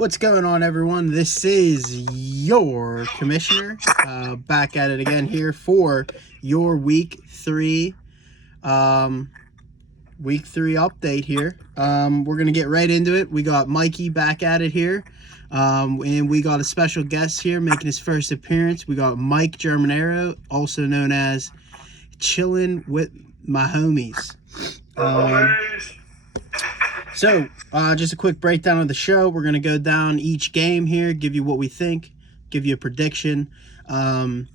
What's going on, everyone? This is your commissioner, back at it again here for your week three update here. We're gonna get right into it. We got Mikey back at it here, and we got a special guest here making his first appearance. We got Mike Germanero, also known as Chillin' with My Homies. So, just a quick breakdown of the show. We're going to go down each game here, give you what we think, give you a prediction. We're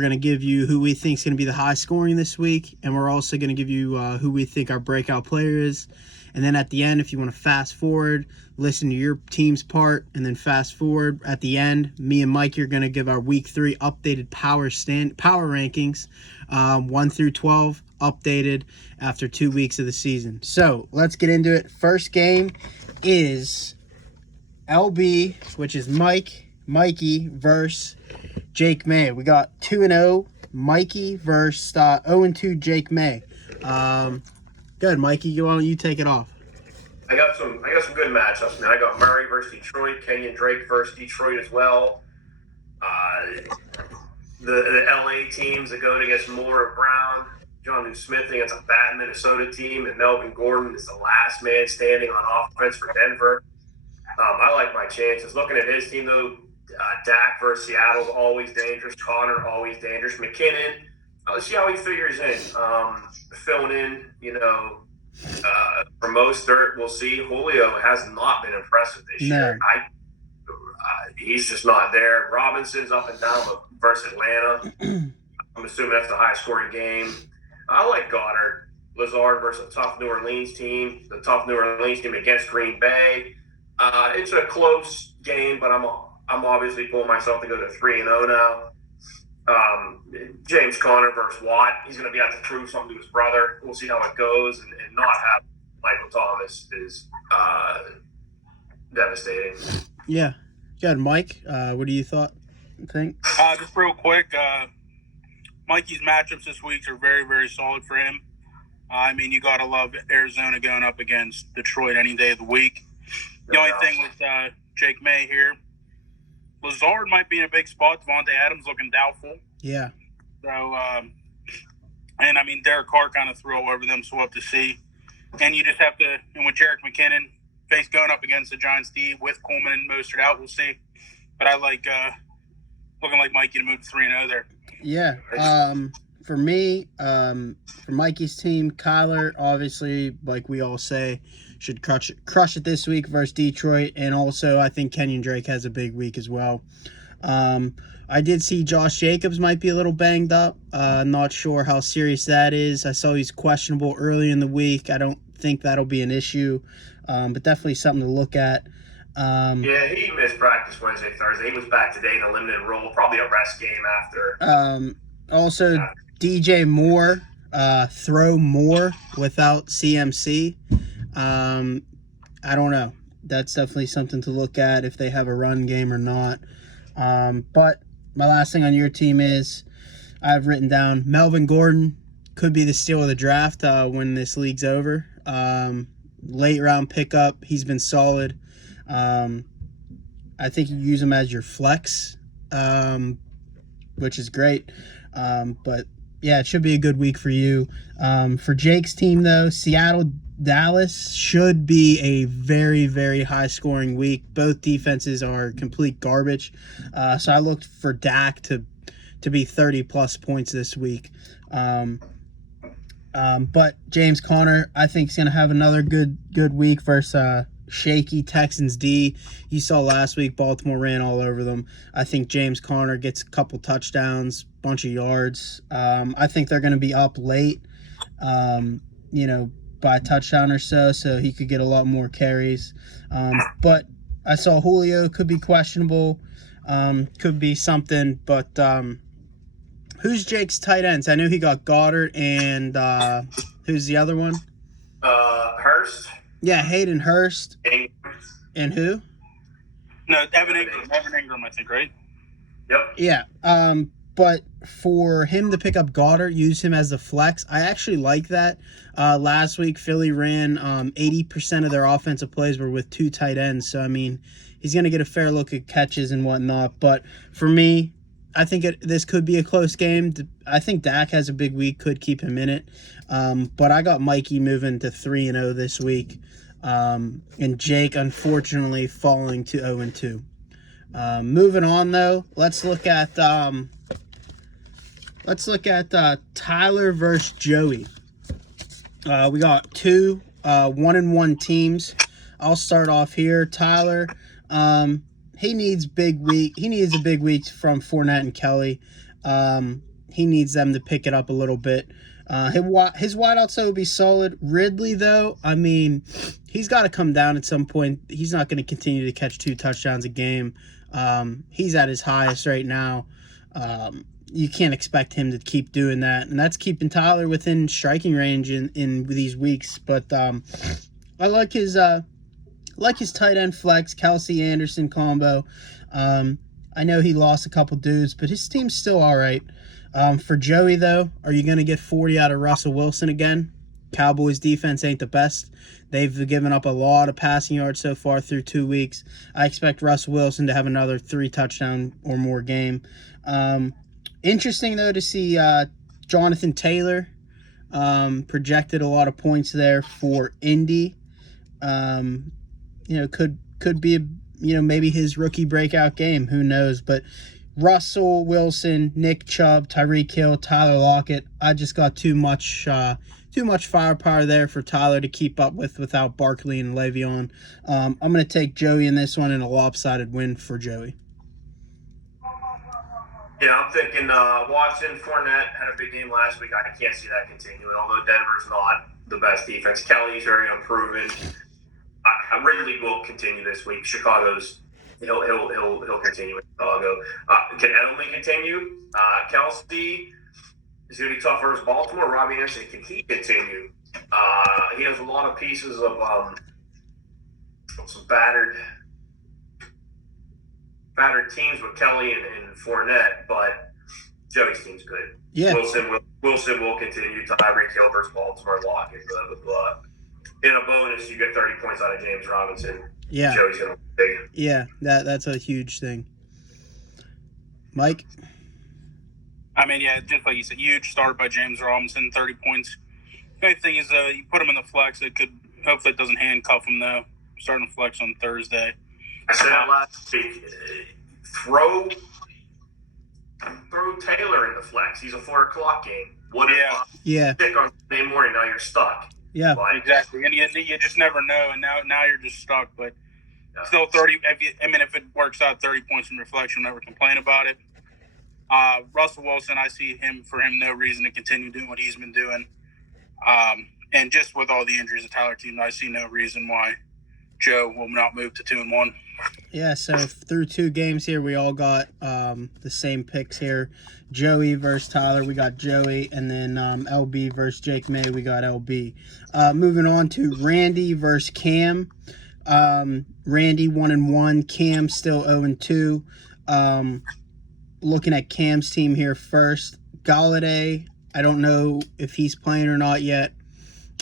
going to give you who we think is going to be the high scoring this week, and we're also going to give you who we think our breakout player is. And then at the end, if you want to fast forward, listen to your team's part, and then fast forward at the end, me and Mike are going to give our week 3 updated power rankings, 1 through 12, updated after 2 weeks of the season. So let's get into it. First game is LB, which is Mikey versus Jake May. We got 2-0 Mikey versus 0-2 Jake May. Good, Mikey. Why don't you take it off? I got some good matchups, man. I got Murray versus Detroit, Kenyon Drake versus Detroit as well. The LA teams that go against Moore and Brown, Jonnu Smith against a bad Minnesota team, and Melvin Gordon is the last man standing on offense for Denver. I like my chances. Looking at his team, though, Dak versus Seattle's always dangerous. Connor, always dangerous. McKinnon, let's see how he figures in. Filling in, for most dirt, we'll see. Julio has not been impressive this year. He's just not there. Robinson's up and down versus Atlanta. I'm assuming that's the high-scoring game. I like Goddard. Lazard versus a tough New Orleans team. The tough New Orleans team against Green Bay. It's a close game, but I'm obviously pulling myself to go to 3-0 now. James Conner versus Watt. He's going to be able to prove something to his brother. We'll see how it goes, and not have Michael Thomas is devastating. Yeah. Good, Mike. What do you think? Just real quick, Mikey's matchups this week are very, very solid for him. I mean, you got to love Arizona going up against Detroit any day of the week. The only thing with Jake May here, Lazard might be in a big spot. Devontae Adams looking doubtful. Yeah. So, and I mean, Derek Carr kind of threw all over them, so we'll have to see. And you just have to, and with Jerick McKinnon, face going up against the Giants D with Coleman and Mostert out, we'll see. But I like looking like Mikey to move to 3-0 there. Yeah. For me, for Mikey's team, Kyler, obviously, like we all say, should crush it this week versus Detroit. And also, I think Kenyon Drake has a big week as well. I did see Josh Jacobs might be a little banged up. Not sure how serious that is. I saw he's questionable early in the week. I don't think that'll be an issue, but definitely something to look at. Yeah, he missed practice Wednesday, Thursday. He was back today in a limited role, probably a rest game after. Also, DJ Moore, throw more without CMC. I don't know. That's definitely something to look at if they have a run game or not. But my last thing on your team is I've written down Melvin Gordon could be the steal of the draft when this league's over. Late round pickup. He's been solid. I think you use him as your flex, which is great. But yeah, it should be a good week for you. For Jake's team, though, Seattle-Dallas should be a very, very high-scoring week. Both defenses are complete garbage. So I looked for Dak to be 30-plus points this week. But James Conner, I think, is going to have another good week versus shaky Texans D. You saw last week Baltimore ran all over them. I think James Conner gets a couple touchdowns, bunch of yards. I think they're going to be up late, by a touchdown or so he could get a lot more carries. But I saw Julio could be questionable, could be something. But who's Jake's tight ends? I know he got Goddard and who's the other one? Hurst. Yeah, Hayden Hurst. And who? No, Evan Ingram, I think, right? Yep. Yeah. but for him to pick up Goddard, use him as the flex, I actually like that. Last week, Philly ran 80% of their offensive plays were with 2 tight ends. So, I mean, he's going to get a fair look at catches and whatnot. But for me, I think this could be a close game. I think Dak has a big week, could keep him in it. But I got Mikey moving to 3-0 this week. And Jake, unfortunately, falling to 0-2. Moving on, though, let's look at Tyler versus Joey. We got 2 1-1 teams. I'll start off here. Tyler, he needs a big week from Fournette and Kelly. He needs them to pick it up a little bit. His wideouts will be solid. Ridley, though, I mean, he's got to come down at some point. He's not going to continue to catch 2 touchdowns a game. He's at his highest right now. You can't expect him to keep doing that, and that's keeping Tyler within striking range in these weeks. But I like his tight end flex, Kelsey Anderson combo. I know he lost a couple dudes, but his team's still all right. For Joey, though, are you going to get 40 out of Russell Wilson again? Cowboys defense ain't the best. They've given up a lot of passing yards so far through 2 weeks. I expect Russell Wilson to have another 3 touchdown or more game. Interesting, though, to see Jonathan Taylor projected a lot of points there for Indy. Could be maybe his rookie breakout game. Who knows? But Russell Wilson, Nick Chubb, Tyreek Hill, Tyler Lockett. I just got too much firepower there for Tyler to keep up without Barkley and Le'Veon. I'm going to take Joey in this one in a lopsided win for Joey. Yeah, I'm thinking Watson, Fournette had a big game last week. I can't see that continuing, although Denver's not the best defense. Kelly's very unproven. Ridley will continue this week. Chicago's he'll continue with Chicago. Can Edelman continue? Kelsey is going to be tough versus Baltimore. Robbie Anderson, can he continue? He has a lot of pieces of some battered teams with Kelly and Fournette, but Joey's team's good. Yeah. Wilson will continue. Tyreek Hill versus Baltimore. Lockett. In a bonus, you get 30 points out of James Robinson. Yeah. Joey's going to be big. Yeah, that's a huge thing. Mike? I mean, yeah, just like you said, huge start by James Robinson, 30 points. The only thing is, you put him in the flex. Hopefully it doesn't handcuff him, though. Starting to flex on Thursday. I said that last week. Throw Taylor in the flex. He's a 4:00 game. What if sick on Sunday morning? Now you're stuck. Yeah, exactly. And you just never know. And now you're just stuck. But still, 30. If it works out, 30 points from reflection, never complain about it. Russell Wilson, I see for him no reason to continue doing what he's been doing. And just with all the injuries of Tyler team, I see no reason why Joe will not move to 2-1. Yeah, so through 2 games here, we all got the same picks here. Joey versus Tyler, we got Joey, and then LB versus Jake May, we got LB. Moving on to Randy versus Cam. Randy 1-1, Cam still 0-2. Looking at Cam's team here first. Golladay, I don't know if he's playing or not yet.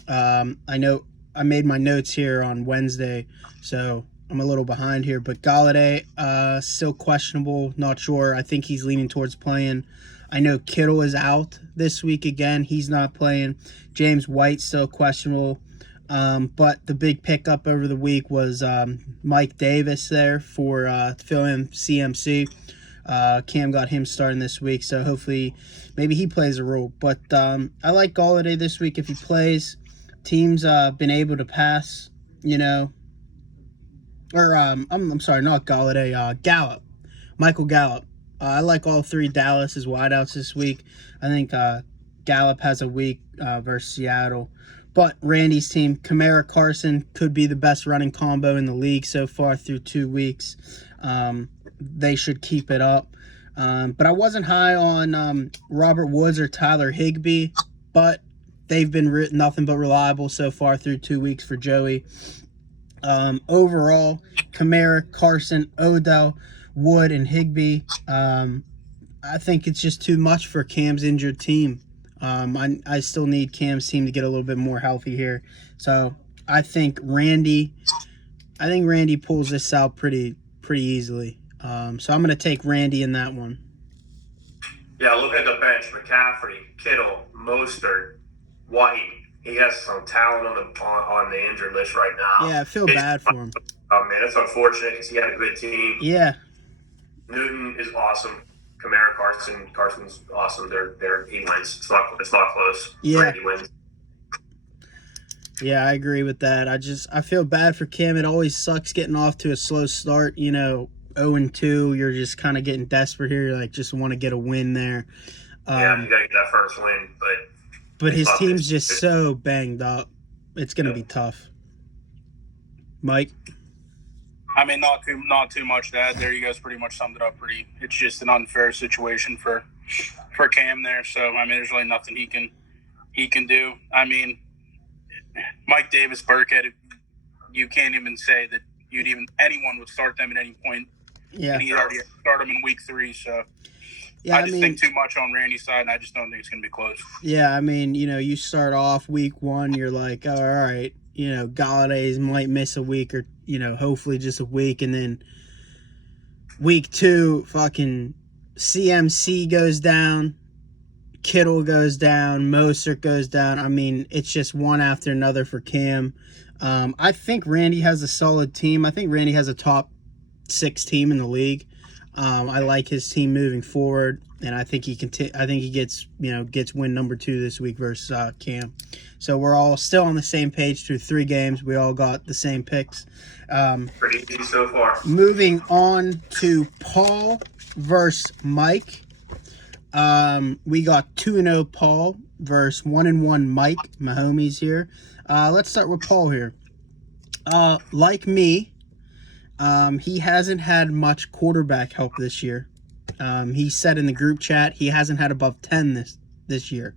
I know I made my notes here on Wednesday, so I'm a little behind here. But Golladay, still questionable, not sure. I think he's leaning towards playing. I know Kittle is out this week again. He's not playing. James White still questionable. But the big pickup over the week was Mike Davis there for filling CMC. Cam got him starting this week, so hopefully maybe he plays a role. But I like Golladay this week if he plays. Teams been able to pass, or I'm sorry, not Golladay, Gallup, Michael Gallup. I like all 3 Dallas's wideouts this week. I think Gallup has a week versus Seattle. But Randy's team, Kamara Carson, could be the best running combo in the league so far through 2 weeks. They should keep it up. But I wasn't high on Robert Woods or Tyler Higbee, but they've been nothing but reliable so far through 2 weeks for Joey. Overall, Kamara, Carson, Odell, Wood, and Higbee. I think it's just too much for Cam's injured team. I still need Cam's team to get a little bit more healthy here. So I think Randy pulls this out pretty easily. So I'm going to take Randy in that one. Yeah, look at the bench: McCaffrey, Kittle, Mostert, White. He has some talent on the injured list right now. Yeah, I feel bad for him. Oh man, that's unfortunate because he had a good team. Yeah. Newton is awesome. Kamara, Carson's awesome. He wins. It's not close. Yeah. Randy wins. Yeah, I agree with that. I feel bad for Cam. It always sucks getting off to a slow start. 0-2. You're just kind of getting desperate here. You just want to get a win there. Yeah, you gotta get that first win, but his team's just so banged up. It's gonna be tough. Mike. I mean, not too much to add there. You guys pretty much summed it up it's just an unfair situation for Cam there. So, I mean, there's really nothing he can do. I mean, Mike Davis, Burkhead, you can't even say that anyone would start them at any point. Yeah. And he already started them in week 3. So, yeah, I think too much on Randy's side, and I just don't think it's going to be close. Yeah, I mean, you start off week 1, you're like, all right, Galladay's might miss a week or, hopefully just a week. And then week 2, fucking CMC goes down, Kittle goes down, Mostert goes down. I mean, it's just one after another for Cam. I think Randy has a solid team. I think Randy has a top 6 team in the league. I like his team moving forward, and I think he gets win number 2 this week versus Cam. So we're all still on the same page through 3 games. We all got the same picks. Pretty easy so far. Moving on to Paul versus Mike. We got 2-0 Paul versus 1-1 Mike, my homies here. Let's start with Paul here. Like me, he hasn't had much quarterback help this year. He said in the group chat he hasn't had above 10 this year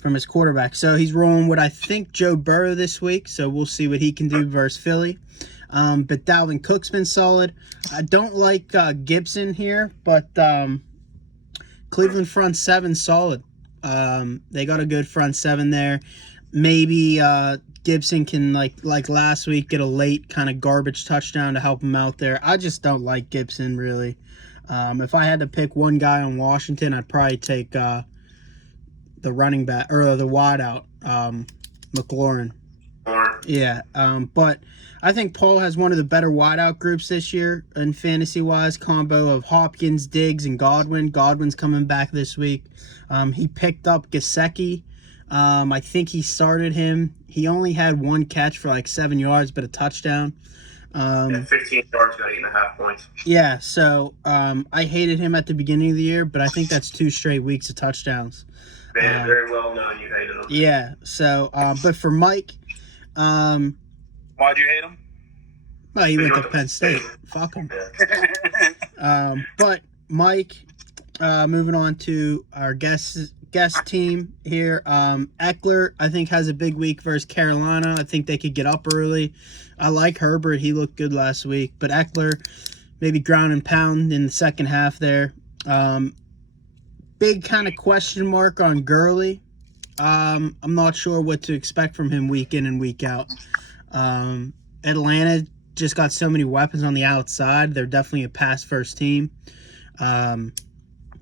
from his quarterback. So he's rolling with, I think, Joe Burrow this week. So we'll see what he can do versus Philly. But Dalvin Cook's been solid. I don't like Gibson here, but Cleveland front 7 solid. They got a good front 7 there. Maybe Gibson can, like last week, get a late kind of garbage touchdown to help him out there. I just don't like Gibson, really. If I had to pick one guy on Washington, I'd probably take the running back, or the wideout, McLaurin. Yeah, but I think Paul has one of the better wideout groups this year in fantasy-wise. Combo of Hopkins, Diggs, and Godwin. Godwin's coming back this week. He picked up Gesicki. I think he started him. He only had 1 catch for 7 yards, but a touchdown. 15 yards, got 8.5 points. Yeah, so I hated him at the beginning of the year, but I think that's 2 straight weeks of touchdowns. Man, very well known you hated him. Yeah, so, but for Mike... Why'd you hate him? Well, he went to Penn State. Fuck him. But Mike, moving on to our guest team here. Eckler, I think, has a big week versus Carolina. I think they could get up early. I like Herbert. He looked good last week. But Eckler, maybe ground and pound in the second half there. Big kind of question mark on Gurley. I'm not sure what to expect from him week in and week out. Atlanta just got so many weapons on the outside. They're definitely a pass-first team.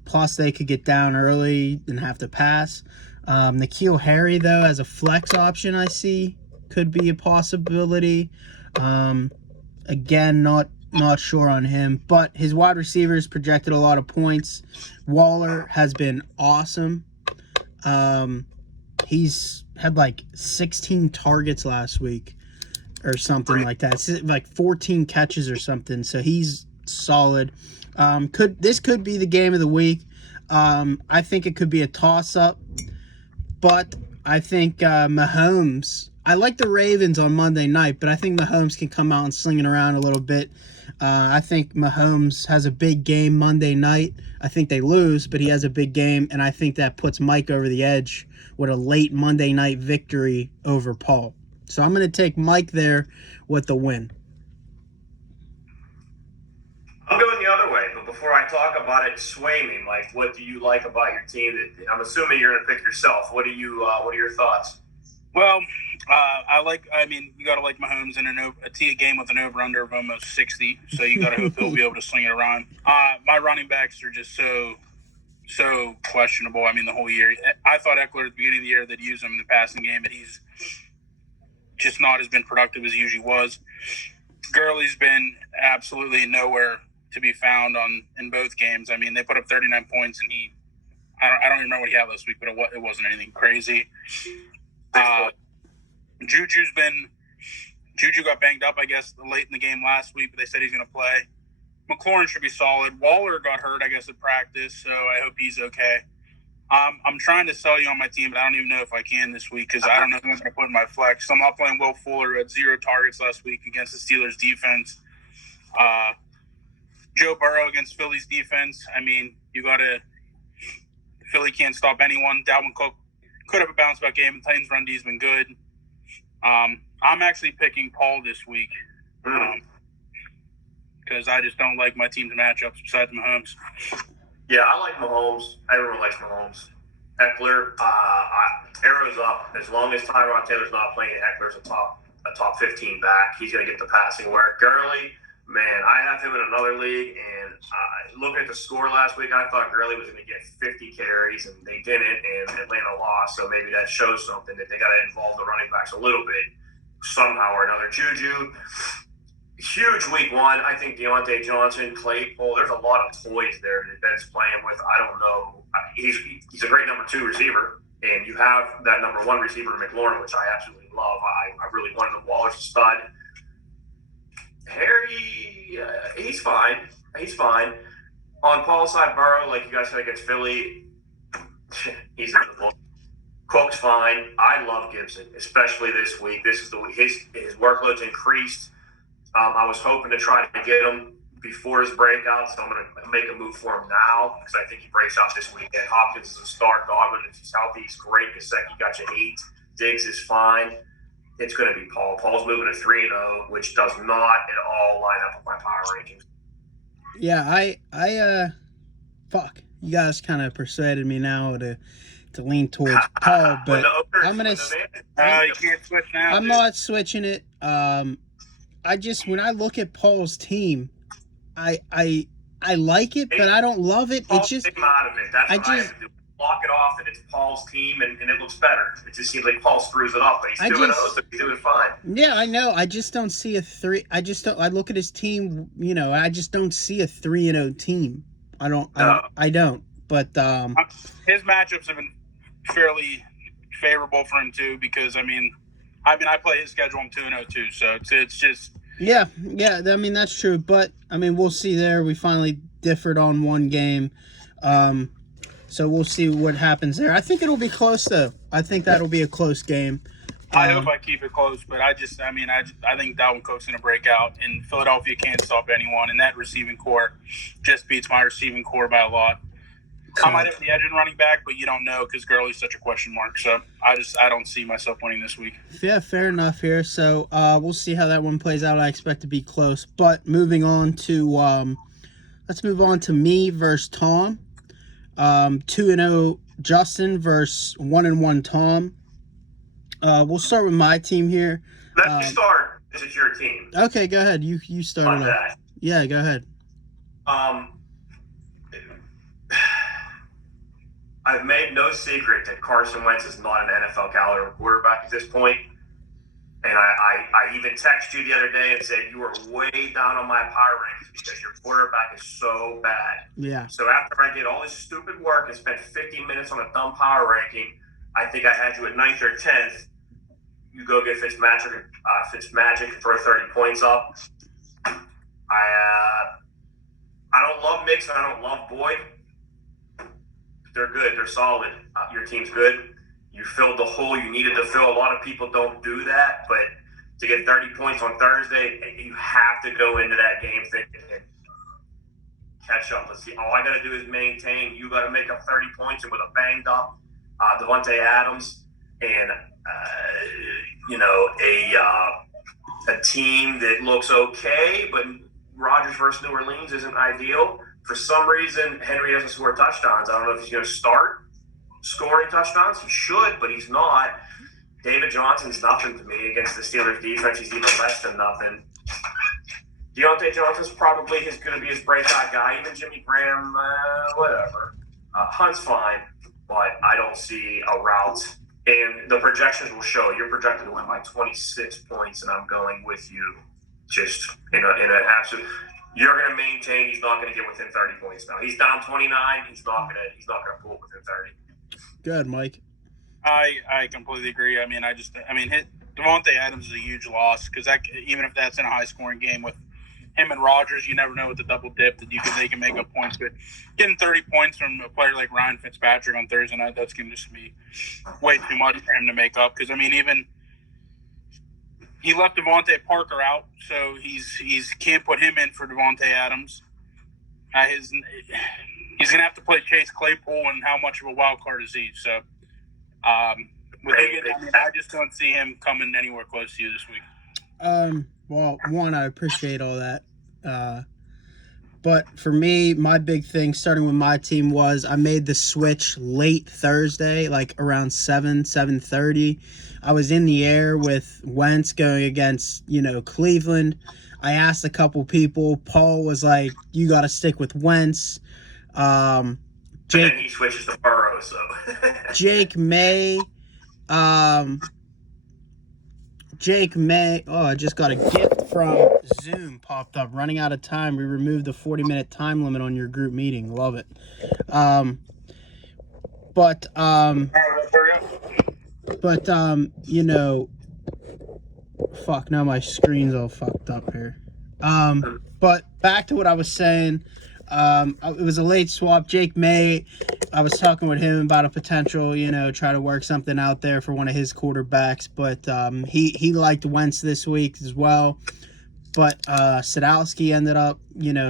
Plus, they could get down early and have to pass. N'Keal Harry, though, as a flex option, I see could be a possibility. Again, not sure on him. But his wide receivers projected a lot of points. Waller has been awesome. He's had 16 targets last week or something like that. It's 14 catches or something. So he's solid. This could be the game of the week. I think it could be a toss-up. But I think Mahomes... I like the Ravens on Monday night, but I think Mahomes can come out and sling it around a little bit. I think Mahomes has a big game Monday night. I think they lose, but he has a big game, and I think that puts Mike over the edge with a late Monday night victory over Paul. So I'm going to take Mike there with the win. I'm going the other way, but before I talk about it, sway me, Mike. What do you like about your team? I'm assuming you're going to pick yourself. What are your thoughts? Well, you got to like Mahomes in a game with an over-under of almost 60, so you got to hope he'll be able to sling it around. My running backs are just so questionable. I mean, the whole year. I thought Eckler at the beginning of the year they'd use him in the passing game, but he's just not as been productive as he usually was. Gurley's been absolutely nowhere to be found in both games. I mean, they put up 39 points, and I don't even remember what he had last week, but it wasn't anything crazy. Juju got banged up, I guess, late in the game last week, but they said he's going to play. McLaurin should be solid. Waller got hurt, I guess, at practice, so I hope he's okay. I'm trying to sell you on my team, but I don't even know if I can this week because I don't know who I'm going to put in my flex. I'm not playing Will Fuller, who had 0 targets last week against the Steelers' defense. Joe Burrow against Philly's defense. I mean, Philly can't stop anyone. Dalvin Cook could have a bounce-back game. The Titans' run D's been good. I'm actually picking Paul this week because I just don't like my team's matchups besides Mahomes. Yeah, I like Mahomes. Everyone likes Mahomes. Eckler, arrows up. As long as Tyrod Taylor's not playing, Eckler's a top 15 back. He's going to get the passing work. Gurley, man, I have him in another league, and looking at the score last week, I thought Gurley was going to get 50 carries, and they didn't, and Atlanta lost, so maybe that shows something that they got to involve the running backs a little bit somehow or another. Juju, huge week 1. I think Deontay Johnson, Claypool, there's a lot of toys there that Ben's playing with. I don't know. He's a great number 2 receiver, and you have that number 1 receiver, McLaurin, which I absolutely love. I really wanted him. Waller's a stud. Harry, he's fine. He's fine. On Paul's side, Burrow, like you guys said against Philly, he's in the book. Cook's fine. I love Gibson, especially this week. This is the week his workload's increased. I was hoping to try to get him before his breakout, so I'm going to make a move for him now because I think he breaks out this weekend. Hopkins is a start. Godwin, if he's healthy, he's great. Gesicki got you 8. Diggs is fine. It's going to be Paul. Paul's moving to 3-0, which does not at all line up with my power rankings. Yeah, fuck. You guys kind of persuaded me now to lean towards Paul, but I'm gonna. You can't switch now. I'm not switching it. When I look at Paul's team, I like it, but I don't love it. Paul It's just take him out of it. That's what I have to do. Lock it off that it's Paul's team, and it looks better. It just seems like Paul screws it up, but he's 2-0, so he's doing fine. Yeah, I know. I just don't see a 3. I look at his team. I just don't see a 3-0 team. I don't. But his matchups have been fairly favorable for him too, because I play his schedule. I'm 2-0 too, so it's just. Yeah. I mean, that's true, but I mean, we'll see. There, we finally differed on one game. So we'll see what happens there. I think it'll be close, though. I think that'll be a close game. I hope I keep it close, but I think Dalvin Cook's going to break out, and Philadelphia can't stop anyone, and that receiving core just beats my receiving core by a lot. I might have the edge in running back, but you don't know because Gurley's such a question mark. So I don't see myself winning this week. Yeah, fair enough here. So we'll see how that one plays out. I expect to be close. But moving on to let's move on to me versus Tom. 2-0 Justin versus 1-1 Tom. We'll start with my team here. Let me start. This is your team. Okay, go ahead. You start it off. Yeah, go ahead. I've made no secret that Carson Wentz is not an NFL caliber quarterback at this point. And I even texted you the other day and said you were way down on my power rankings because your quarterback is so bad. Yeah. So after I did all this stupid work and spent 50 minutes on a dumb power ranking, I think I had you at 9th or 10th. You go get Fitzmagic and throw 30 points up. I don't love Mixon. I don't love Boyd. They're good. They're solid. Your team's good. You filled the hole you needed to fill. A lot of people don't do that, but to get 30 points on Thursday, you have to go into that game thinking, catch up. Let's see. All I got to do is maintain. You got to make up 30 points, and with a banged up Devontae Adams and a team that looks okay, but Rodgers versus New Orleans isn't ideal. For some reason, Henry doesn't score touchdowns. I don't know if he's going to start scoring touchdowns. He should, but he's not. David Johnson's nothing to me against the Steelers defense. He's even less than nothing. Deontay Johnson's probably going to be his breakout guy. Even Jimmy Graham, whatever. Hunt's fine, but I don't see a route. And the projections will show you're projected to win by 26 points, and I'm going with you. Just in an absolute, you're going to maintain. He's not going to get within 30 points now. He's down 29. He's not going to pull within 30. Good, Mike. I completely agree. Devontae Adams is a huge loss because even if that's in a high scoring game with him and Rodgers, you never know with the double dip that they can make up points. But getting 30 points from a player like Ryan Fitzpatrick on Thursday night, that's going to just be way too much for him to make up. Because even he left Devontae Parker out, so he's can't put him in for Devontae Adams. He's going to have to play Chase Claypool, and how much of a wild card is he? So, I just don't see him coming anywhere close to you this week. Well, one, I appreciate all that. But for me, my big thing, starting with my team, was I made the switch late Thursday, like around 7:30. I was in the air with Wentz going against, Cleveland. I asked a couple people. Paul was like, you got to stick with Wentz. And then he switches to Burrow, so. Jake May. I just got a gift from Zoom popped up. Running out of time. We removed the 40-minute time limit on your group meeting. Love it. Fuck, now my screen's all fucked up here. But back to what I was saying. It was a late swap. Jake May, I was talking with him about a potential, try to work something out there for one of his quarterbacks. But he liked Wentz this week as well. But Sadowski ended up,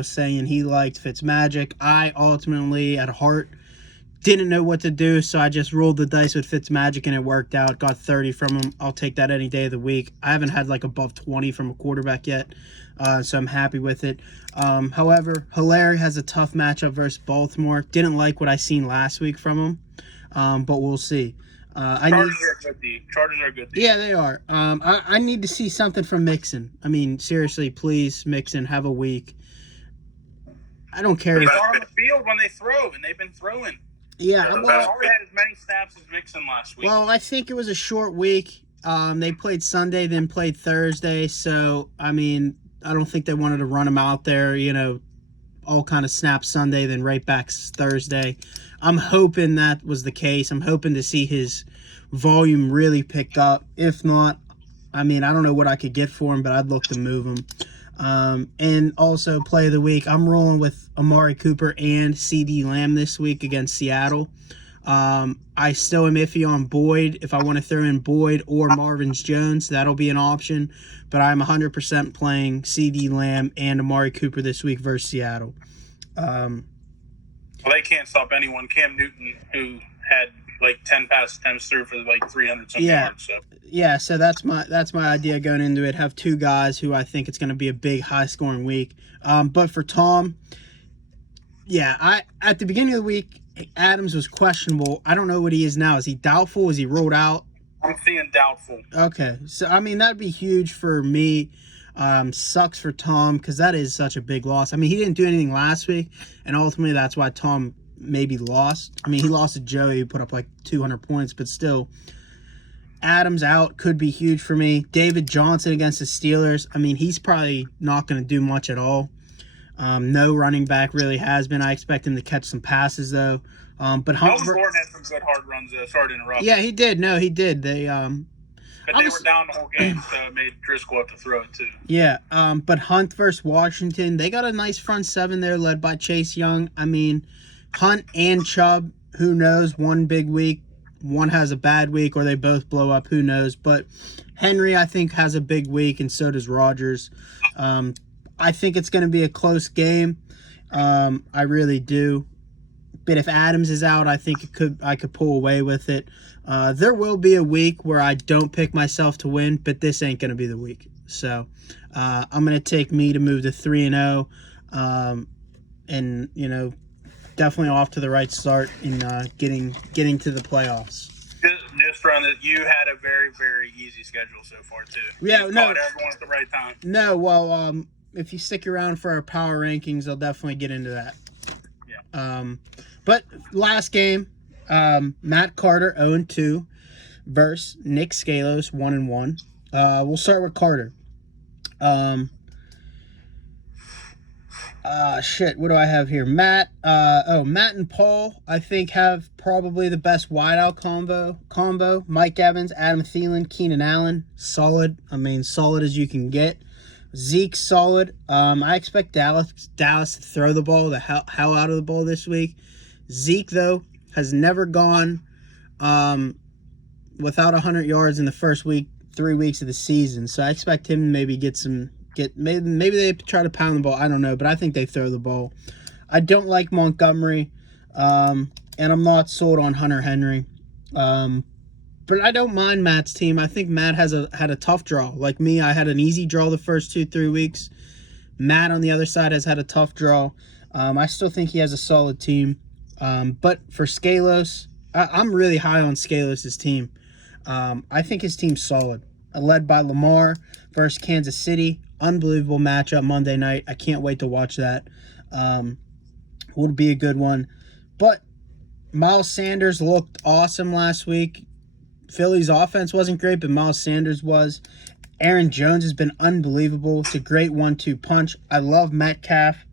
saying he liked Fitzmagic. I ultimately, at heart, didn't know what to do, so I just rolled the dice with Fitzmagic, and it worked out. Got 30 from him. I'll take that any day of the week. I haven't had, above 20 from a quarterback yet, so I'm happy with it. However, Hilaire has a tough matchup versus Baltimore. Didn't like what I seen last week from him, but we'll see. Chargers are good. Yeah, they are. I need to see something from Mixon. I mean, seriously, please, Mixon, have a week. I don't care. He's on the field when they throw, and they've been throwing. Yeah, Already had as many snaps as Mixon last week. Well, I think it was a short week. They played Sunday, then played Thursday. So, I don't think they wanted to run him out there, all kind of snap Sunday, then right back Thursday. I'm hoping that was the case. I'm hoping to see his volume really pick up. If not, I don't know what I could get for him, but I'd look to move him. And also play of the week, I'm rolling with Amari Cooper and CeeDee Lamb this week against Seattle. I still am iffy on Boyd. If I want to throw in Boyd or Marvin Jones, that'll be an option. But I'm 100% playing CeeDee Lamb and Amari Cooper this week versus Seattle. Well, they can't stop anyone. Cam Newton, who had 10 pass attempts through for 300-something yards. So. Yeah, so that's my idea going into it. Have two guys who I think it's going to be a big, high-scoring week. But for Tom, at the beginning of the week, Adams was questionable. I don't know what he is now. Is he doubtful? Is he ruled out? I'm seeing doubtful. Okay, so that'd be huge for me. Sucks for Tom because that is such a big loss. He didn't do anything last week, and ultimately that's why Tom maybe lost. He lost to Joey, who put up 200 points, but still, Adams out could be huge for me. David Johnson against the Steelers. He's probably not going to do much at all. No running back really has been. I expect him to catch some passes though. But Melvin Gordon had some good hard runs. Sorry to interrupt. Yeah, he did. No, he did. They But they were down the whole game, so it made Driscoll have to throw it too. Yeah. But Hunt versus Washington, they got a nice front seven there, led by Chase Young. Hunt and Chubb. Who knows? One big week, one has a bad week, or they both blow up. Who knows? But Henry, I think, has a big week, and so does Rodgers. I think it's going to be a close game. I really do. But if Adams is out, I think I could pull away with it. There will be a week where I don't pick myself to win, but this ain't going to be the week. So I'm going to take me to move to 3-0. and definitely off to the right start in getting to the playoffs. Just from that, you had a very, very easy schedule so far too. Yeah, you no, caught everyone at the right time. No, well, if you stick around for our power rankings, I'll definitely get into that. Yeah. But last game, Matt Carter 0-2 versus Nick Skalos 1-1. We'll start with Carter. What do I have here? Matt and Paul, I think, have probably the best wideout combo. Mike Evans, Adam Thielen, Keenan Allen, solid. I mean, solid as you can get. Zeke, solid. I expect Dallas to throw the ball the hell out of the ball this week. Zeke, though, has never gone without 100 yards in the first 3 weeks of the season. So I expect him to maybe maybe they try to pound the ball. I don't know, but I think they throw the ball. I don't like Montgomery, and I'm not sold on Hunter Henry. But I don't mind Matt's team. I think Matt had a tough draw. Like me, I had an easy draw the first 2-3 weeks. Matt on the other side has had a tough draw. I still think he has a solid team. But for Skalos, I'm really high on Skalos' team. I think his team's solid. Led by Lamar versus Kansas City. Unbelievable matchup Monday night. I can't wait to watch that. Will be a good one. But Miles Sanders looked awesome last week. Philly's offense wasn't great, but Miles Sanders was. Aaron Jones has been unbelievable. It's a great 1-2 punch. I love Metcalf.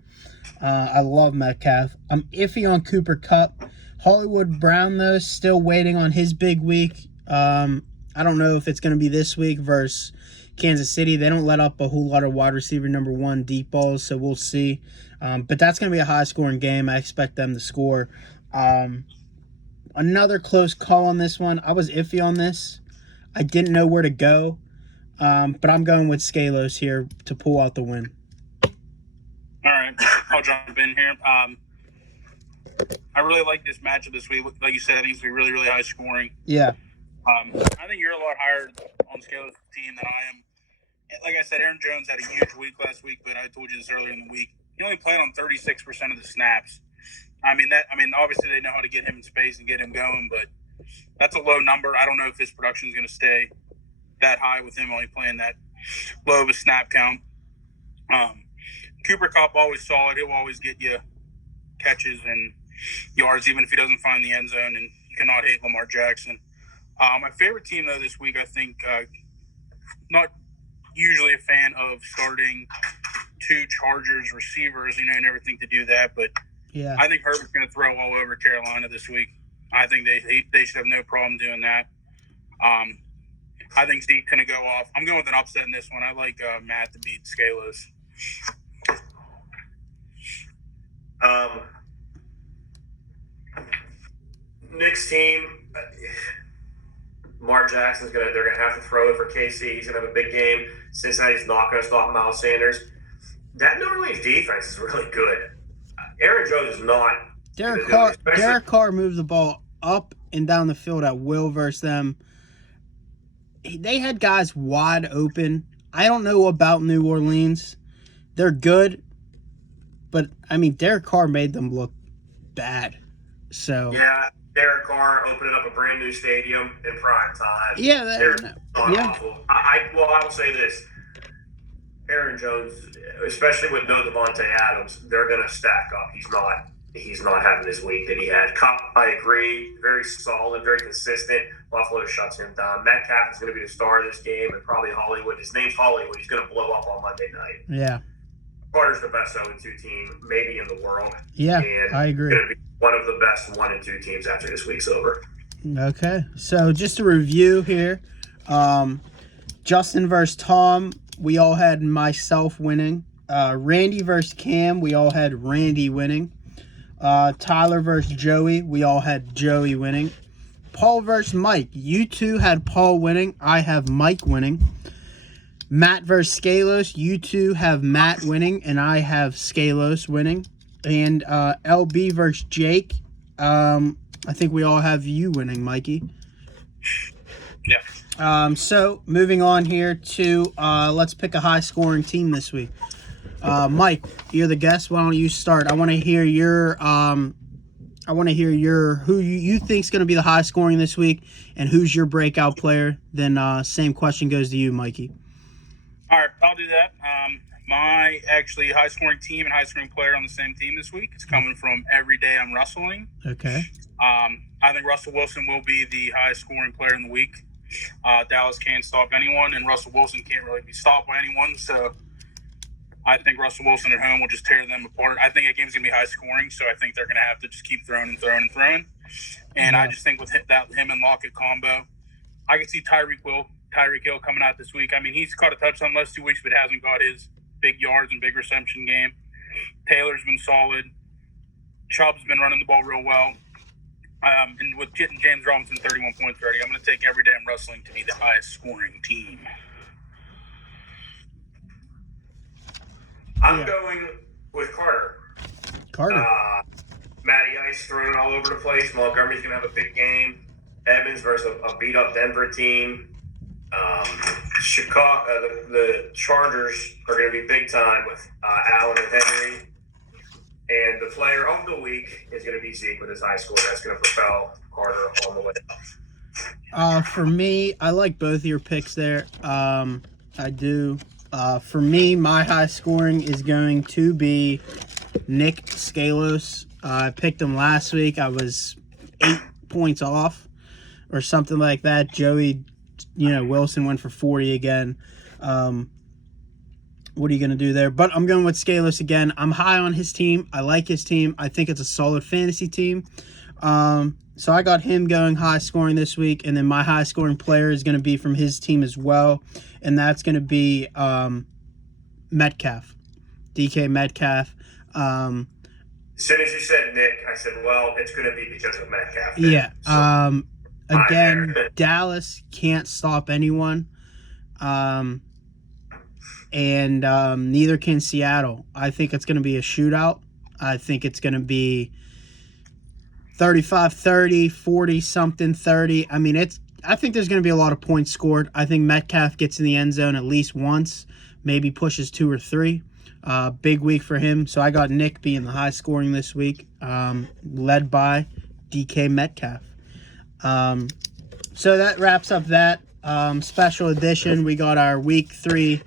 I'm iffy on Cooper Kupp. Hollywood Brown, though, still waiting on his big week. I don't know if it's going to be this week versus Kansas City. They don't let up a whole lot of wide receiver number 1 deep balls, so we'll see. But that's going to be a high-scoring game. I expect them to score. Another close call on this one. I was iffy on this. I didn't know where to go. But I'm going with Skalos here to pull out the win. All right. I'll jump in here. I really like this matchup this week. Like you said, I think it's going to be really, really high scoring. Yeah. I think you're a lot higher on Skalos' team than I am. Like I said, Aaron Jones had a huge week last week, but I told you this earlier in the week. He only played on 36% of the snaps. Obviously they know how to get him in space and get him going, but that's a low number. I don't know if his production is going to stay that high with him only playing that low of a snap count. Cooper Kupp always solid. He'll always get you catches and yards, even if he doesn't find the end zone, and you cannot hate Lamar Jackson. My favorite team, though, this week, I think, not usually a fan of starting 2 Chargers receivers. You never think to do that, but yeah, I think Herbert's going to throw all over Carolina this week. I think they should have no problem doing that. I think Zeke's going to go off. I'm going with an upset in this one. I like Matt to beat Skalos. Nick's team, Lamar Jackson's they're gonna have to throw it for KC. He's gonna have a big game. Cincinnati's not gonna stop Miles Sanders. That New Orleans defense is really good. Aaron Jones is not. Derek Carr moved the ball up and down the field at will versus them. They had guys wide open. I don't know about New Orleans. They're good, but Derek Carr made them look bad. So yeah, Derek Carr opening up a brand new stadium in prime time. Yeah, they're awful. I will say this: Aaron Jones, especially with no Devontae Adams, they're going to stack up. He's not having this week that he had. Kupp, I agree, very solid, very consistent. Buffalo shuts him down. Metcalf is going to be the star of this game, and probably Hollywood. His name's Hollywood. He's going to blow up on Monday night. Yeah. Carter's the best 0-2 team, maybe in the world. Yeah, and I agree. Going to be one of the best 1-2 teams after this week's over. Okay, so just to review here, Justin versus Tom, we all had myself winning. Randy versus Cam, we all had Randy winning. Tyler versus Joey, we all had Joey winning. Paul versus Mike, you two had Paul winning. I have Mike winning. Matt versus Skalos, you two have Matt winning, and I have Skalos winning. And LB versus Jake, I think we all have you winning, Mikey. Yeah. So moving on here to let's pick a high-scoring team this week. Mike, you're the guest. Why don't you start? I want to hear your who you think's going to be the high scoring this week, and who's your breakout player. Then same question goes to you, Mikey. All right, I'll do that. My actually high scoring team and high scoring player on the same team this week is coming from Every Day I'm Wrestling. Okay. I think Russell Wilson will be the highest scoring player in the week. Dallas can't stop anyone, and Russell Wilson can't really be stopped by anyone. So I think Russell Wilson at home will just tear them apart. I think that game's going to be high scoring, so I think they're going to have to just keep throwing and throwing and throwing. And I just think with him and Lockett combo, I can see Tyreek Hill coming out this week. I mean, he's caught a touchdown the last 2 weeks, but hasn't got his big yards and big reception game. Taylor's been solid. Chubb's been running the ball real well. And with getting James Robinson 31 points already, I'm going to take Every Day I'm Wrestling to be the highest scoring team. I'm going with Carter. Matty Ice throwing it all over the place. Montgomery's going to have a big game. Evans versus a beat-up Denver team. Chicago, the Chargers are going to be big time with Allen and Henry. And the player of the week is going to be Zeke with his high score. That's going to propel Carter on the way up. For me, I like both of your picks there. I do. For me, my high scoring is going to be Nick Scalos. I picked him last week. I was 8 points off or something like that. Joey, Wilson went for 40 again. What are you going to do there? But I'm going with Scalos again. I'm high on his team. I like his team. I think it's a solid fantasy team. So I got him going high scoring this week. And then my high scoring player is going to be from his team as well. And that's going to be Metcalf. DK Metcalf. As soon as you said Nick, I said, well, it's going to be because of Metcalf. Yeah. Again, Dallas can't stop anyone. And neither can Seattle. I think it's going to be a shootout. I think it's going to be 35-30, 40-something, 30. I mean, I think there's going to be a lot of points scored. I think Metcalf gets in the end zone at least once, maybe pushes 2 or 3. Big week for him. So I got Nick being the high scoring this week, led by DK Metcalf. So that wraps up that special edition. We got our week 3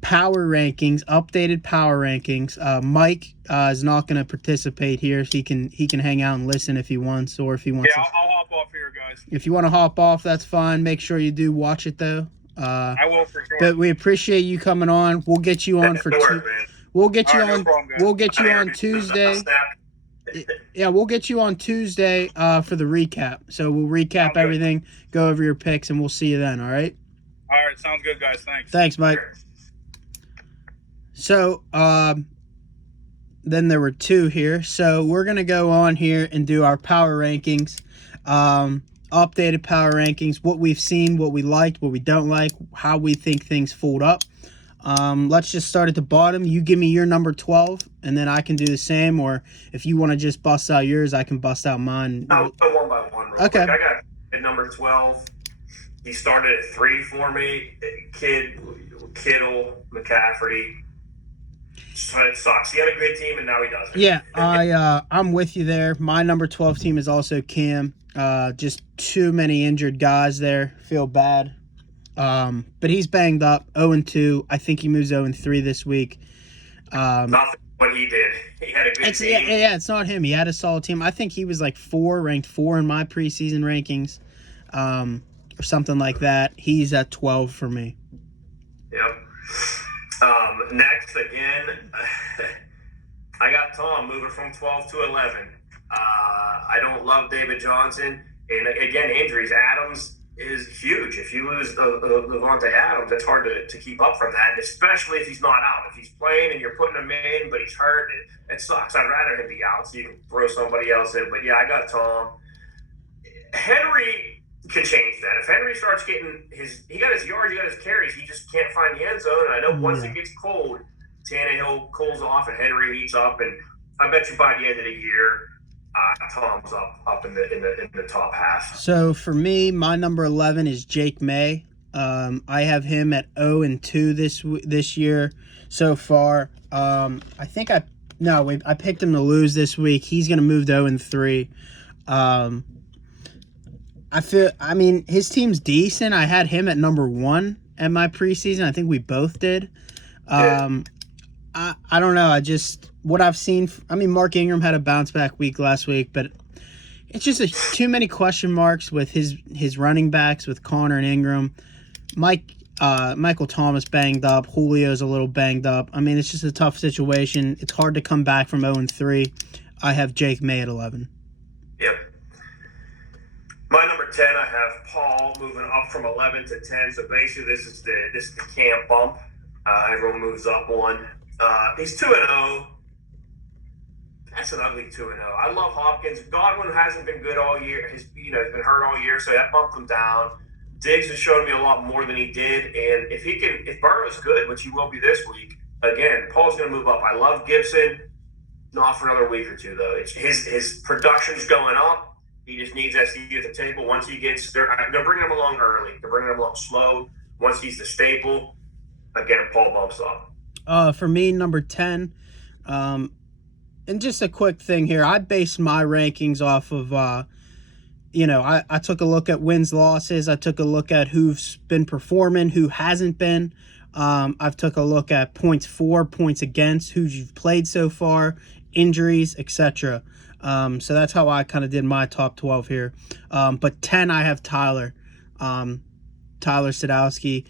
power rankings, updated power rankings. Mike is not going to participate here. He can hang out and listen if he wants, or if he wants. Yeah, I'll hop off here, guys. If you want to hop off, that's fine. Make sure you do watch it though. I will for sure. But we appreciate you coming on. We'll get you on for We'll get you All right, on. no problem, guys. We'll get you on Tuesday. Yeah, we'll get you on Tuesday for the recap. So we'll recap everything, go over your picks, and we'll see you then. All right. All right, sounds good, guys. Thanks. Thanks, Mike. So, then there were 2 here. So we're going to go on here and do our power rankings, updated power rankings, what we've seen, what we liked, what we don't like, how we think things fold up. Let's just start at the bottom. You give me your number 12, and then I can do the same. Or if you want to just bust out yours, I can bust out mine. I'll go one by one. Real Okay. quick. I got at number 12. He started at 3 for me. Kittle, McCaffrey. So it sucks. He had a good team, and now he doesn't. Yeah, I'm with you there. My number 12 team is also Cam. Just too many injured guys there. Feel bad. But he's banged up. 0-2. I think he moves 0-3 this week. Nothing what he did. He had a good team. Yeah, it's not him. He had a solid team. I think he was like ranked 4 in my preseason rankings. Or something like that. He's at 12 for me. Yep. Next, again, I got Tom moving from 12 to 11. I don't love David Johnson. And again, injuries. Adams is huge. If you lose Devontae Adams, it's hard to keep up from that, and especially if he's not out. If he's playing and you're putting him in, but he's hurt, it sucks. I'd rather him be out so you can throw somebody else in. But, yeah, I got Tom. Henry can change that. If Henry starts getting he got his yards, he got his carries, he just can't find the end zone. And I know once it gets cold, Tannehill cools off and Henry heats up, and I bet you by the end of the year, Tom's up in the top half. So for me, my number 11 is Jake May. I have him at 0-2 this year so far. I think I picked him to lose this week. He's going to move to 0-3. I mean, his team's decent. I had him at number 1 at my preseason. I think we both did. I don't know. What I've seen. I mean, Mark Ingram had a bounce back week last week, but it's just too many question marks with his running backs, with Connor and Ingram. Michael Thomas banged up. Julio's a little banged up. I mean, it's just a tough situation. It's hard to come back from 0-3. I have Jake May at 11. Yep. My number 10, I have Paul moving up from 11 to 10. So basically, this is the camp bump. Everyone moves up one. He's 2-0. That's an ugly 2-0. I love Hopkins. Godwin hasn't been good all year. He's been hurt all year, so that bumped him down. Diggs has shown me a lot more than he did, and if Burrow's good, which he will be this week, again, Paul's going to move up. I love Gibson, not for another week or two though. It's his production's going up. He just needs that seat at the table. Once he gets there, they're bringing him along early. They're bringing him along slow. Once he's the staple, again, Paul bumps up. For me, number 10. And just a quick thing here, I based my rankings off of. I took a look at wins, losses. I took a look at who's been performing, who hasn't been. I've took a look at points for, points against, who you've played so far, injuries, etc. So that's how I kind of did my top 12 here. But 10, I have Tyler. Tyler Sadowski.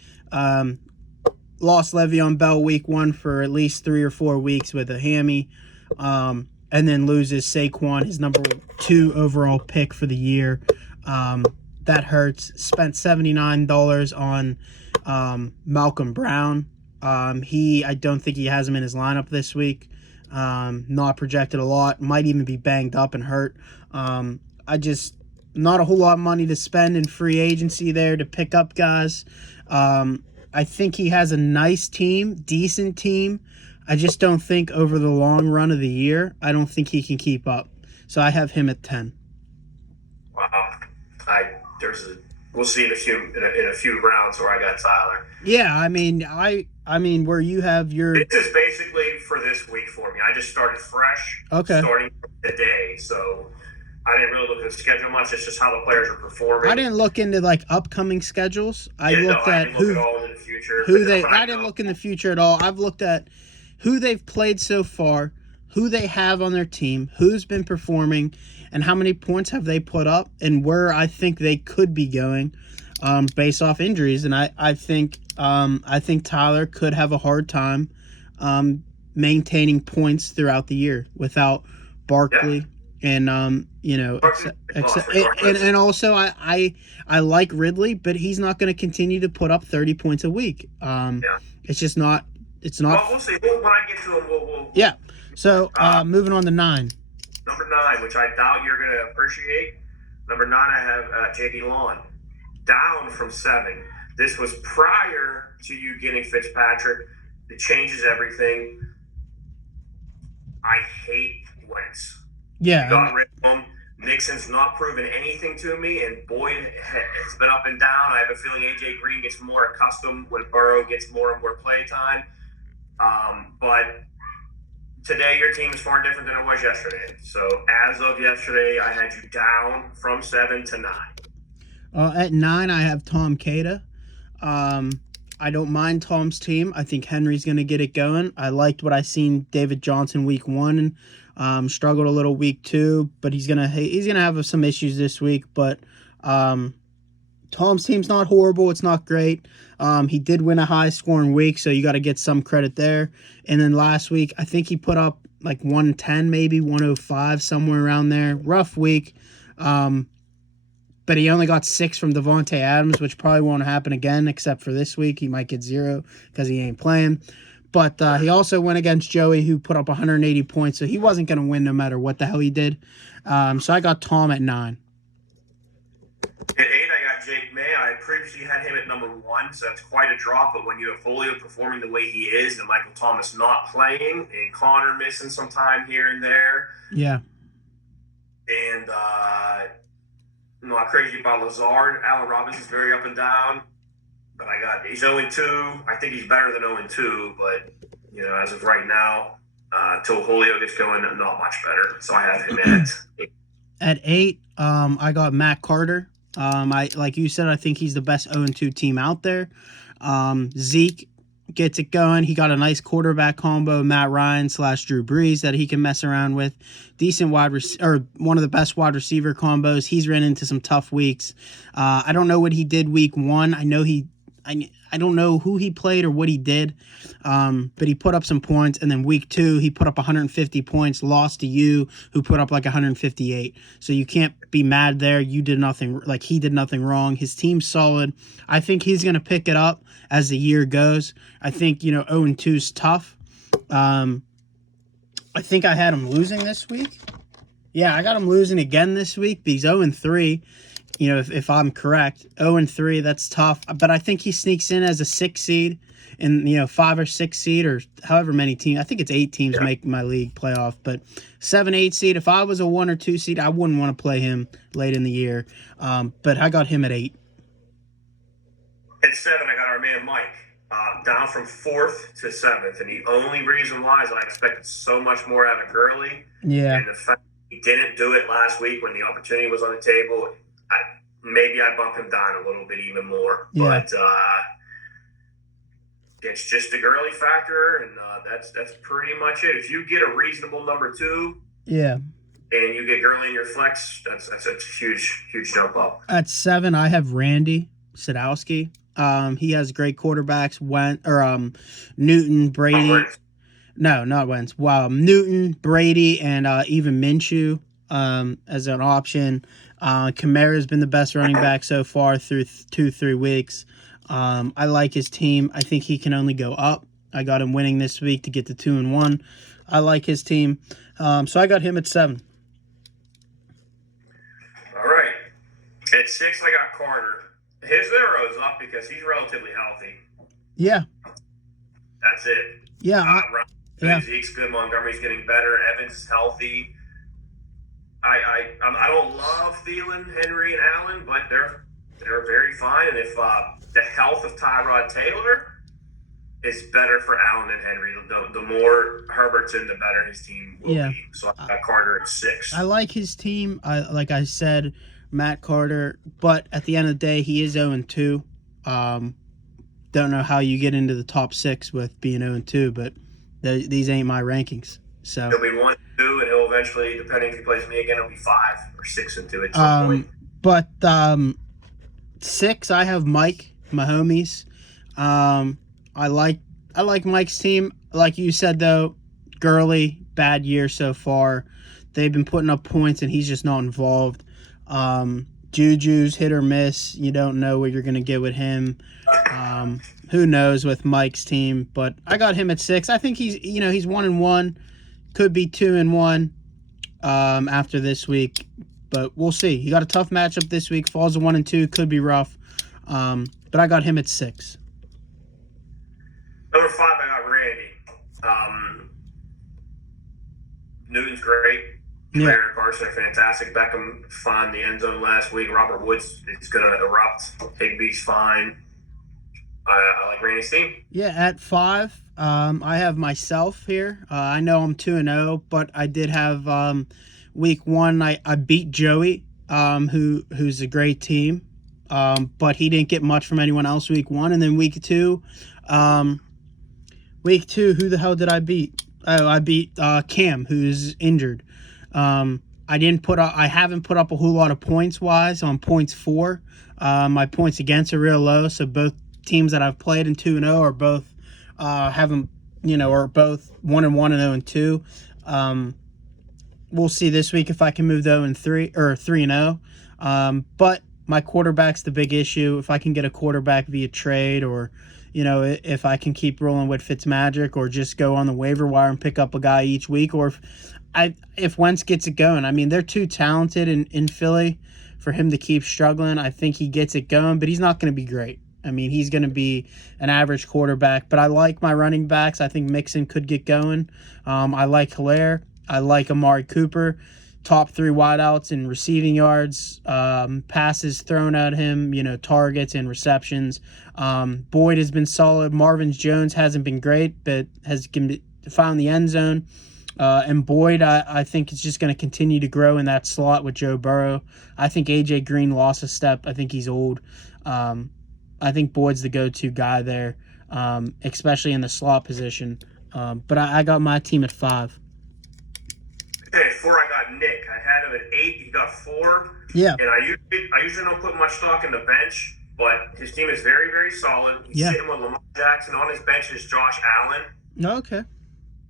Lost Le'Veon Bell week 1 for at least 3 or 4 weeks with a hammy. And then loses Saquon, his number 2 overall pick for the year. That hurts. Spent $79 on Malcolm Brown. I don't think he has him in his lineup this week. Not projected a lot. Might even be banged up and hurt. Not a whole lot of money to spend in free agency there to pick up guys. I think he has a nice team, decent team. I just don't think over the long run of the year, I don't think he can keep up. So I have him at 10. Wow. We'll see in a few rounds where I got Tyler. Yeah, I mean where you have your. This is basically for this week for me. I just started fresh. Okay. Starting today, so I didn't really look at the schedule much. It's just how the players are performing. I didn't look into upcoming schedules. I didn't look at at all in the future. I didn't look in the future at all. I've looked at who they've played so far, who they have on their team, who's been performing, and how many points have they put up, and where I think they could be going based off injuries. And I think Tyler could have a hard time maintaining points throughout the year without Barkley. Yeah. And and also I like Ridley, but he's not going to continue to put up 30 points a week. It's just not. It's not. Well, we'll see. When I get to him, we'll yeah. So moving on to 9. Number 9, which I doubt you're going to appreciate. Number 9, I have J.B. Lawn, down from 7. This was prior to you getting Fitzpatrick. It changes everything. I hate Wentz. Yeah. You got rid of him. Nixon's not proven anything to me, and Boyd has been up and down. I have a feeling A.J. Green gets more accustomed when Burrow gets more and more play time. But today your team is far different than it was yesterday. So as of yesterday, I had you down from 7 to 9. At 9, I have Tom Cada. I don't mind Tom's team. I think Henry's going to get it going. I liked what I seen David Johnson week 1. Struggled a little week 2, but he's gonna have some issues this week. But Tom's team's not horrible. It's not great. He did win a high scoring week, so you got to get some credit there. And then last week, I think he put up 110, maybe 105, somewhere around there. Rough week. But he only got 6 from Devontae Adams, which probably won't happen again, except for this week. He might get 0 because he ain't playing. But he also went against Joey, who put up 180 points, so he wasn't going to win no matter what the hell he did. So I got Tom at 9. At 8, I got Jake May. I previously had him at number 1, so that's quite a drop. But when you have Julio performing the way he is, and Michael Thomas not playing, and Connor missing some time here and there. Yeah. And I'm crazy about Lazard. Allen Robinson's very up and down. But he's 0-2. I think he's better than 0-2, but as of right now, till Julio gets going, not much better. So I have him at 8. I got Matt Carter. I like you said, I think he's the best 0-2 team out there. Zeke gets it going. He got a nice quarterback combo, Matt Ryan / Drew Brees, that he can mess around with. Decent one of the best wide receiver combos. He's ran into some tough weeks. I don't know what he did week 1. I don't know who he played or what he did, but he put up some points. And then week 2, he put up 150 points, lost to you, who put up like 158. So you can't be mad there. You did nothing, like he did nothing wrong. His team's solid. I think he's going to pick it up as the year goes. I think, 0-2 is tough. I think I had him losing this week. Yeah, I got him losing again this week, but he's 0-3. If I'm correct, 0-3, that's tough. But I think he sneaks in as a 6 seed and, 5 or 6 seed or however many teams. I think it's 8 teams make my league playoff. But 7, 8 seed, if I was a 1 or 2 seed, I wouldn't want to play him late in the year. But I got him at 8. At 7, I got our man Mike. Down from 4th to 7th. And the only reason why is I expected so much more out of Gurley. Yeah. And the fact he didn't do it last week when the opportunity was on the table, maybe I bump him down a little bit even more. Yeah. But it's just the Gurley factor, and that's pretty much it. If you get a reasonable number 2, yeah, and you get Gurley in your flex, that's a huge jump up. At 7, I have Randy Sadowski. He has great quarterbacks. Newton, Brady. No, not Wentz. Wow, Newton, Brady, and even Minshew as an option. Kamara's been the best running back so far through 2-3 weeks. I like his team. I think he can only go up. I got him winning this week to get to 2-1. I like his team. So I got him at 7. All right. At 6, I got Carter. His arrow's up because he's relatively healthy. Yeah. That's it. Yeah. Zeke's good. Montgomery's getting better. Evans is healthy. I don't love Thielen, Henry, and Allen, but they're very fine. And if the health of Tyrod Taylor is better for Allen and Henry, the more Herbert's in, the better his team will be. So I got Carter at 6. I like his team. Like I said, Matt Carter, but at the end of the day, he is 0-2. Don't know how you get into the top 6 with being 0-2, but these ain't my rankings. So he'll be 1-2, and he'll eventually, depending if he plays me again, he'll be 5 or 6-2 at some point. But 6, I have Mike Mahomes. I like Mike's team. Like you said though, Gurley, bad year so far. They've been putting up points, and he's just not involved. Juju's hit or miss. You don't know what you're gonna get with him. Who knows with Mike's team? But I got him at 6. I think he's 1-1. Could be 2-1 after this week, but we'll see. He got a tough matchup this week. Falls to 1-2, could be rough. But I got him at 6. Number 5, I got Randy. Newton's great. Yeah. Carson, fantastic. Beckham found the end zone last week. Robert Woods is going to erupt. Higbee's fine. I like Randy's team. Yeah, at 5, I have myself here. I know I'm 2-0, but I did have week 1. I beat Joey, who's a great team, but he didn't get much from anyone else week 1. And then week 2, who the hell did I beat? Oh, I beat Cam, who's injured. I haven't put up a whole lot of points wise on points 4. My points against are real low, so both teams that I've played in 2-0 are both are both 1-1 and 0-2. We'll see this week if I can move to 0-3 or 3-0. But my quarterback's the big issue. If I can get a quarterback via trade, or if I can keep rolling with Fitzmagic, or just go on the waiver wire and pick up a guy each week, or if Wentz gets it going. I mean, they're too talented in Philly for him to keep struggling. I think he gets it going, but he's not going to be great. I mean, he's going to be an average quarterback, but I like my running backs. I think Mixon could get going. I like Hilaire. I like Amari Cooper. top 3 wideouts in receiving yards, passes thrown at him, targets and receptions. Boyd has been solid. Marvin Jones hasn't been great, but has found the end zone. And Boyd, I think, is just going to continue to grow in that slot with Joe Burrow. I think A.J. Green lost a step. I think he's old. I think Boyd's the go-to guy there, especially in the slot position. But I got my team at 5. Okay, 4, I got Nick. I had him at 8. He got 4. Yeah. And I usually don't put much stock in the bench, but his team is very, very solid. He's sitting with Lamar Jackson. On his bench is Josh Allen. Okay.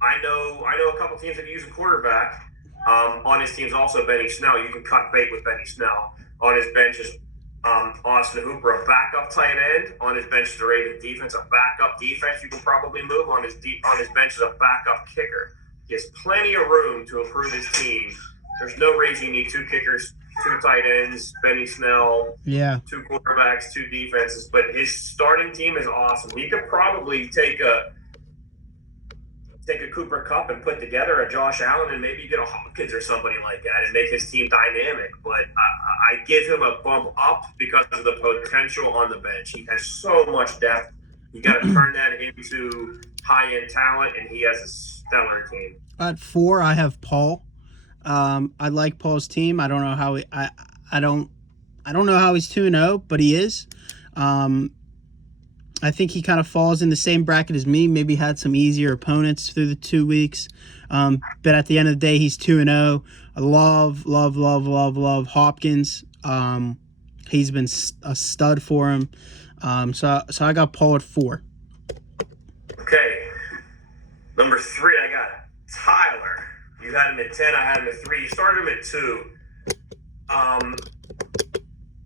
I know a couple teams that use a quarterback. On his team's also Benny Snell. You can cut bait with Benny Snell. On his bench is Austin Hooper, a backup tight end. On his bench is the Ravens defense, a backup defense you can probably move. On his bench is a backup kicker. He has plenty of room to improve his team. There's no reason you need 2 kickers, 2 tight ends, Benny Snell, 2 quarterbacks, 2 defenses. But his starting team is awesome. He could probably take a Cooper Kupp and put together a Josh Allen and maybe get a Hopkins or somebody like that and make his team dynamic. But I give him a bump up because of the potential on the bench. He has so much depth. You got to turn that into high-end talent, and he has a stellar team. At 4, I have Paul. I like Paul's team. I don't know how I don't know how he's 2-0, but he is. I think he kind of falls in the same bracket as me. Maybe had some easier opponents through the 2 weeks. But at the end of the day, he's 2-0. I love Hopkins. He's been a stud for him. So I got Paul at 4. Okay. Number 3, I got Tyler. You had him at 10. I had him at 3. You started him at 2.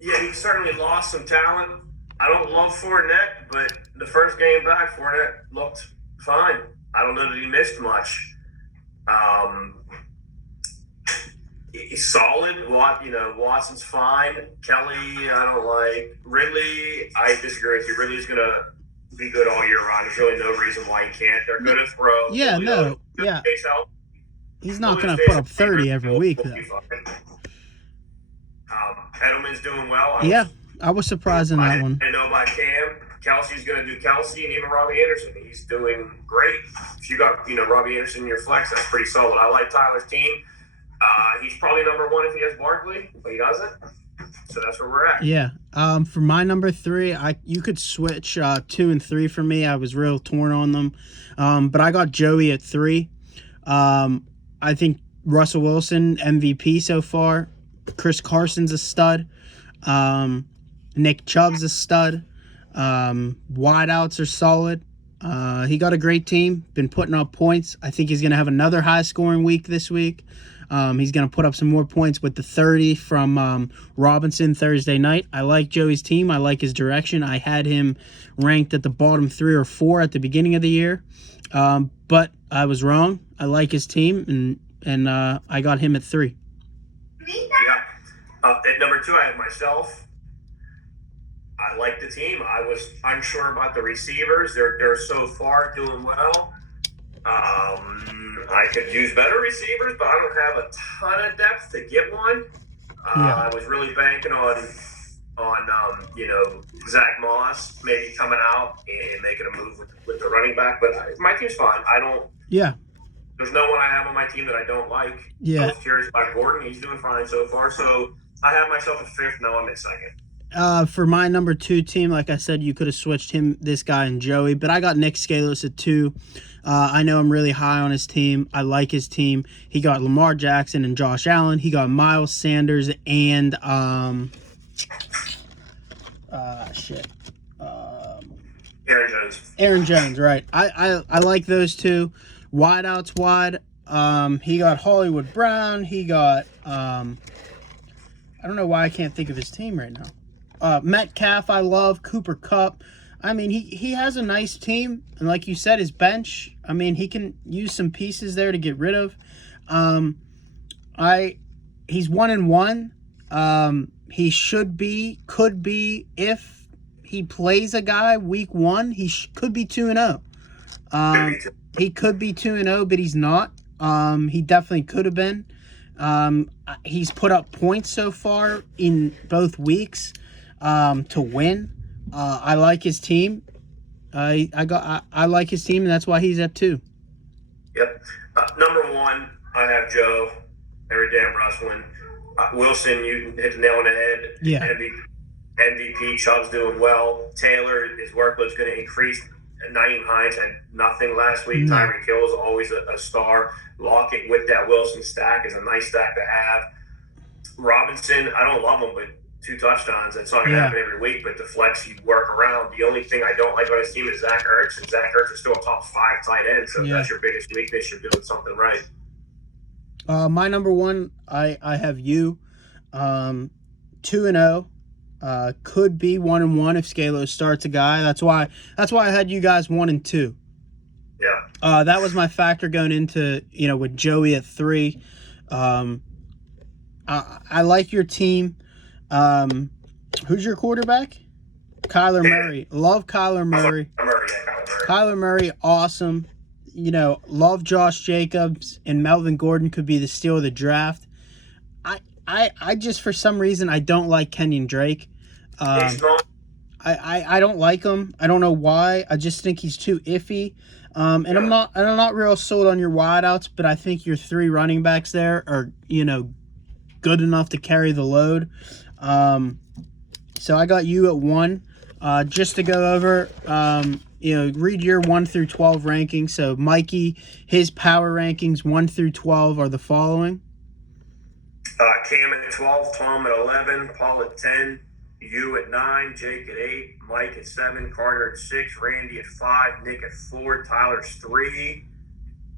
Yeah, he certainly lost some talent. I don't love Fournette, but the first game back, Fournette looked fine. I don't know that he missed much. He's solid. Watson's fine. Kelly, I don't like. Ridley, I disagree with you. Ridley's going to be good all year round. There's really no reason why he can't. They're going to throw. Yeah, He's not going to put up 30 every week, though. Edelman's doing well. I was surprised in that one. I know about Cam. Kelsey's going to do Kelsey, and even Robbie Anderson. He's doing great. If you got Robbie Anderson in your flex, that's pretty solid. I like Tyler's team. He's probably number 1 if he has Barkley, but he doesn't. So that's where we're at. Yeah. For my number 3, you could switch 2 and 3 for me. I was real torn on them. But I got Joey at 3. I think Russell Wilson, MVP so far. Chris Carson's a stud. Nick Chubb's a stud. Wideouts are solid. He got a great team. Been putting up points. I think he's going to have another high-scoring week this week. He's going to put up some more points with the 30 from Robinson Thursday night. I like Joey's team. I like his direction. I had him ranked at the bottom 3 or 4 at the beginning of the year. But I was wrong. I like his team, and I got him at 3. Yeah. At number 2, I had myself. I like the team. I was unsure about the receivers. They're so far doing well. I could use better receivers, but I don't have a ton of depth to get one. I was really banking on Zach Moss maybe coming out and making a move with the running back. But my team's fine. There's no one I have on my team that I don't like. Yeah. I was curious about Gordon. He's doing fine so far. So I have myself at 5th. Now I'm at 2nd. For my number 2 team, like I said, you could have switched this guy and Joey, but I got Nick Scalos at 2. I know I'm really high on his team. I like his team. He got Lamar Jackson and Josh Allen. He got Miles Sanders and Aaron Jones, right. I like those 2. Wideouts wide. He got Hollywood Brown. He got I don't know why I can't think of his team right now. Metcalf, I love. Cooper Kupp. I mean, he has a nice team. And like you said, his bench, I mean, he can use some pieces there to get rid of. He's 1-1. He could be, if he plays a guy week 1, he could be 2-0. He could be 2-0, but he's not. He definitely could have been. He's put up points so far in both weeks to win. I like his team. I like his team, and that's why he's at 2. Yep. Number 1, I have Joe. Every damn Russwin. Wilson, you hit the nail on the head. Yeah. MVP. Chubb's doing well. Taylor, his workload's going to increase. Naeem Hines had nothing last week. No. Tyreek Hill is always a star. Lockett with that Wilson stack is a nice stack to have. Robinson, I don't love him, but 2 touchdowns. That's not going to happen every week, but the flex you work around. The only thing I don't like about his team is Zach Ertz, and Zach Ertz is still a top 5 tight end, so if that's your biggest weakness, you're doing something right. My number 1, I have you. 2-0. Could be 1-1 if Scalo starts a guy. That's why I had you guys 1-2. Yeah. That was my factor going into, with Joey at 3. I like your team. Who's your quarterback? Kyler Murray. Love Kyler Murray. Kyler Murray, awesome. Love Josh Jacobs, and Melvin Gordon could be the steal of the draft. I just, for some reason, I don't like Kenyon Drake. I don't like him. I don't know why. I just think he's too iffy. And I'm not real sold on your wideouts, but I think your 3 running backs there are, good enough to carry the load. So I got you at 1. Just to go over, read your 1 through 12 rankings. So Mikey, his power rankings 1 through 12 are the following. Cam at 12, Tom at 11, Paul at 10, you at 9, Jake at 8, Mike at 7, Carter at 6, Randy at 5, Nick at 4, Tyler's 3,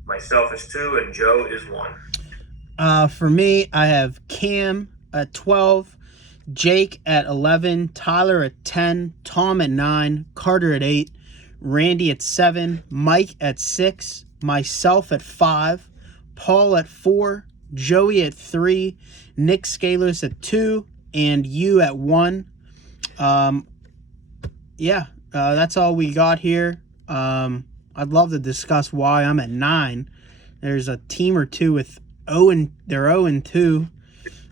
myself is 2, and Joe is 1. For me, I have Cam at 12, Jake at 11, Tyler at 10, Tom at 9, Carter at 8, Randy at 7, Mike at 6, myself at 5, Paul at 4, Joey at 3, Nick Scalos at 2, and you at 1. That's all we got here. I'd love to discuss why I'm at 9. There's a team or two with 0-2.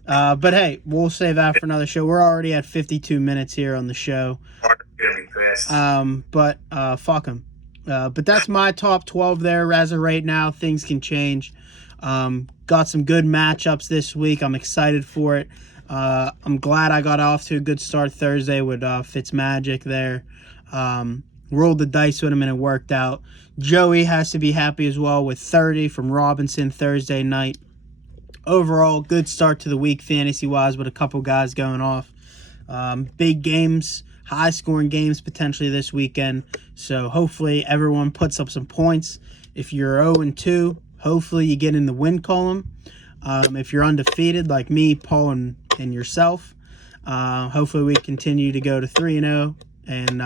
But hey, we'll save that for another show. We're already at 52 minutes here on the show. Fuck them. But that's my top 12 there. As of right now, things can change. Got some good matchups this week. I'm excited for it. I'm glad I got off to a good start Thursday with Fitzmagic there. Rolled the dice with him and it worked out. Joey has to be happy as well with 30 from Robinson Thursday night. Overall, good start to the week fantasy-wise with a couple guys going off. Big games, high-scoring games potentially this weekend. So hopefully everyone puts up some points. If you're 0-2, hopefully you get in the win column. If you're undefeated like me, Paul, and yourself, hopefully we continue to go to 3-0 and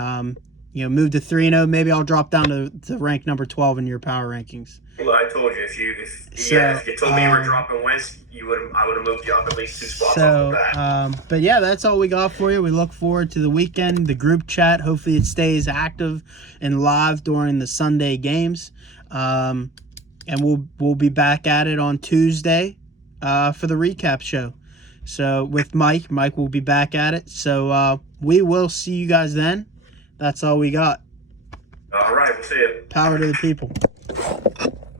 move to 3-0. Maybe I'll drop down to rank number 12 in your power rankings. Well, I told you if you told me you were dropping Wentz, I would have moved you up at least 2 spots off the bat. But yeah, that's all we got for you. We look forward to the weekend, the group chat. Hopefully it stays active and live during the Sunday games. And we'll be back at it on Tuesday for the recap show. So with Mike will be back at it. So we will see you guys then. That's all we got. All right, we'll see you. Power to the people.